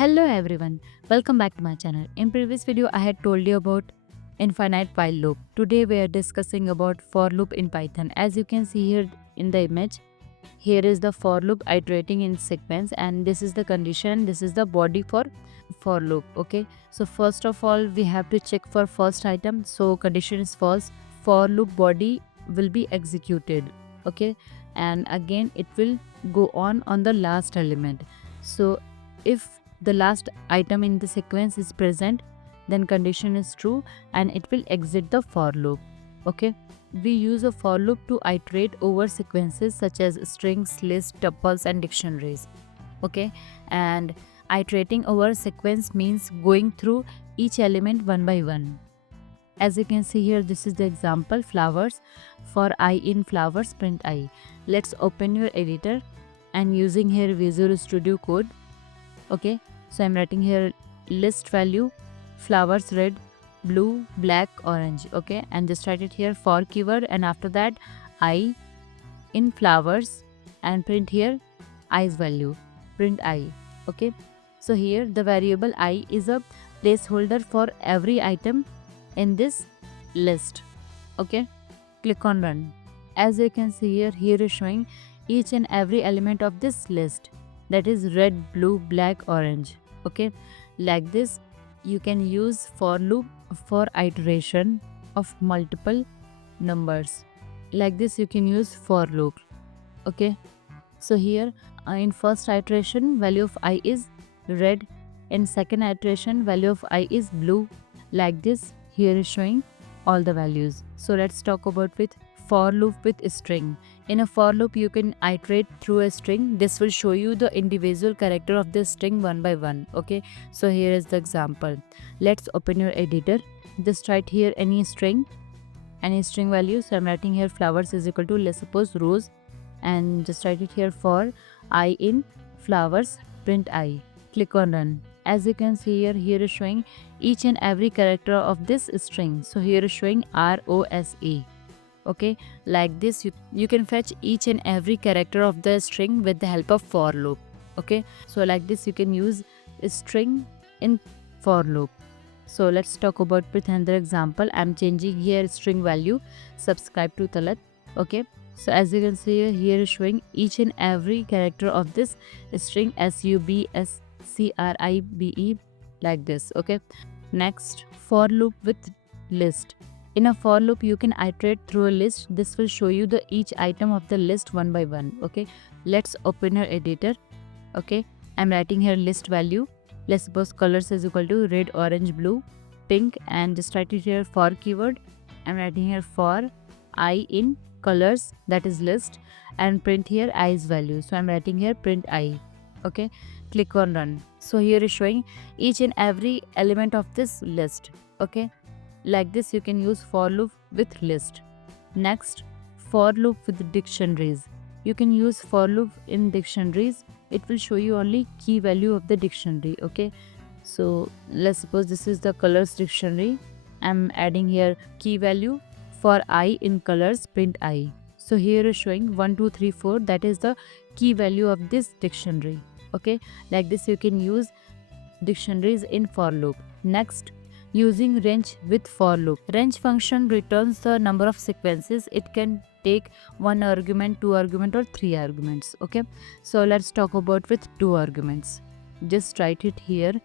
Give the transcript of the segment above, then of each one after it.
Hello everyone, welcome back to my channel. In previous video I had told you about infinite while loop. Today we are discussing about for loop in Python. As you can see here in the image, here is the for loop iterating in sequence and this is the condition, this is the body for loop. Okay, so first of all we have to check for first item. So condition is false, for loop body will be executed. Okay, and again it will go on the last element. So if the last item in the sequence is present, then condition is true and it will exit the for loop. Okay, we use a for loop to iterate over sequences such as strings, lists, tuples and dictionaries. Okay, and iterating over sequence means going through each element one by one. As you can see here, this is the example flowers. For I in flowers, print I. Let's open your editor and using here Visual Studio Code. Okay, so I'm writing here list value flowers red, blue, black, orange. Okay, and just write it here for keyword, and after that I in flowers and print here i's value, print I. Okay, so here the variable I is a placeholder for every item in this list. Okay, click on run. As you can see here is showing each and every element of this list, that is red, blue, black, orange. Okay, like this you can use for loop for iteration of multiple numbers. Like this you can use for loop. Okay, so here in first iteration value of I is red, in second iteration value of I is blue. Like this here is showing all the values. So let's talk about with for loop with string. In a for loop you can iterate through a string. This will show you the individual character of the string one by one. Okay, so here is the example. Let's open your editor. Just write here any string value. So I'm writing here flowers is equal to, let's suppose, rose, and just write it here for I in flowers, print I. Click on run. As you can see here is showing each and every character of this string. So here is showing ROSE. Okay, like this you can fetch each and every character of the string with the help of for loop. Okay, so like this you can use a string in for loop. So let's talk about with another example. I'm changing here string value, subscribe to Talat. Okay, so as you can see here is showing each and every character of this string SUBSCRIBE, like this. Okay, next for loop with list. In a for loop you can iterate through a list. This will show you the each item of the list one by one. Okay, let's open your editor. Okay, I'm writing here list value. Let's suppose colors is equal to red, orange, blue, pink, and just write it here for keyword. I'm writing here for I in colors, that is list, and print here i's value. So I'm writing here print I. Okay, click on run. So here is showing each and every element of this list. Okay, like this you can use for loop with list. Next, for loop with dictionaries. You can use for loop in dictionaries. It will show you only key value of the dictionary. Okay, so let's suppose this is the colors dictionary. I'm adding here key value for I in colors, print I. So here is showing 1 2 3 4, that is the key value of this dictionary. Okay, like this you can use dictionaries in for loop. Next, using range with for loop. Range function returns the number of sequences. It can take 1 argument, 2 argument or 3 arguments. Okay, so let's talk about with 2 arguments. Just write it here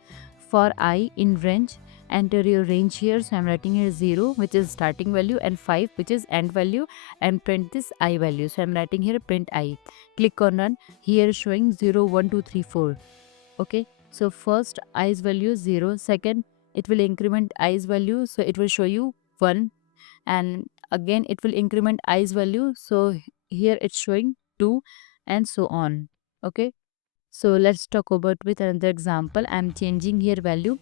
for I in range. Enter your range here. So I'm writing here 0, which is starting value, and 5, which is end value, and print this I value. So I'm writing here print I. Click on run. Here showing 0 1 2 3 4. Okay, so first i's value is 0, second it will increment i's value, so it will show you 1, and again it will increment i's value, so here it's showing 2, and so on. Okay, so let's talk about with another example. I'm changing here value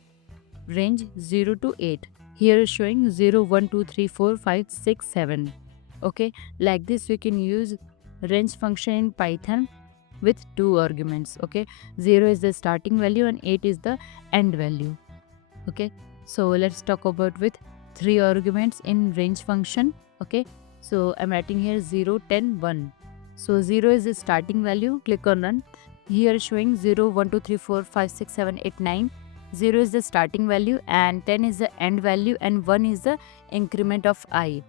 range 0 to 8. Here is showing 0 1 2 3 4 5 6 7. Okay, like this we can use range function in Python with 2 arguments. Okay, 0 is the starting value and 8 is the end value. Okay, so let's talk about with 3 arguments in range function. Okay, so I'm writing here 0 10 1. So 0 is the starting value, click on run. here showing 0, 1, 2, 3, 4, 5, 6, 7, 8, 9. 0 is the starting value and 10 is the end value and 1 is the increment of I.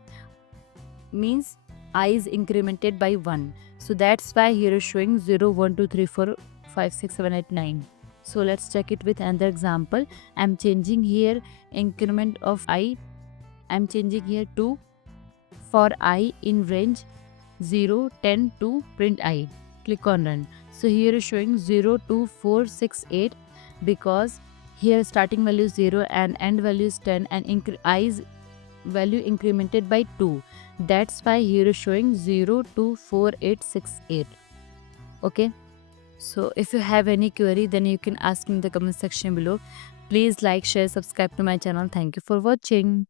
Means I is incremented by 1. So that's why here is showing 0, 1, 2, 3, 4, 5, 6, 7, 8, 9. So let's check it with another example. I'm changing here increment of I. I'm changing here to for I in range 0, 10 to print I. Click on run. So here is showing 0, 2, 4, 6, 8 because here starting value is 0 and end value is 10 and I's value incremented by 2. That's why here is showing 0, 2, 4, 8, 6, 8. Okay. So if you have any query, then you can ask in the comment section below. Please like, share, subscribe to my channel. Thank you for watching.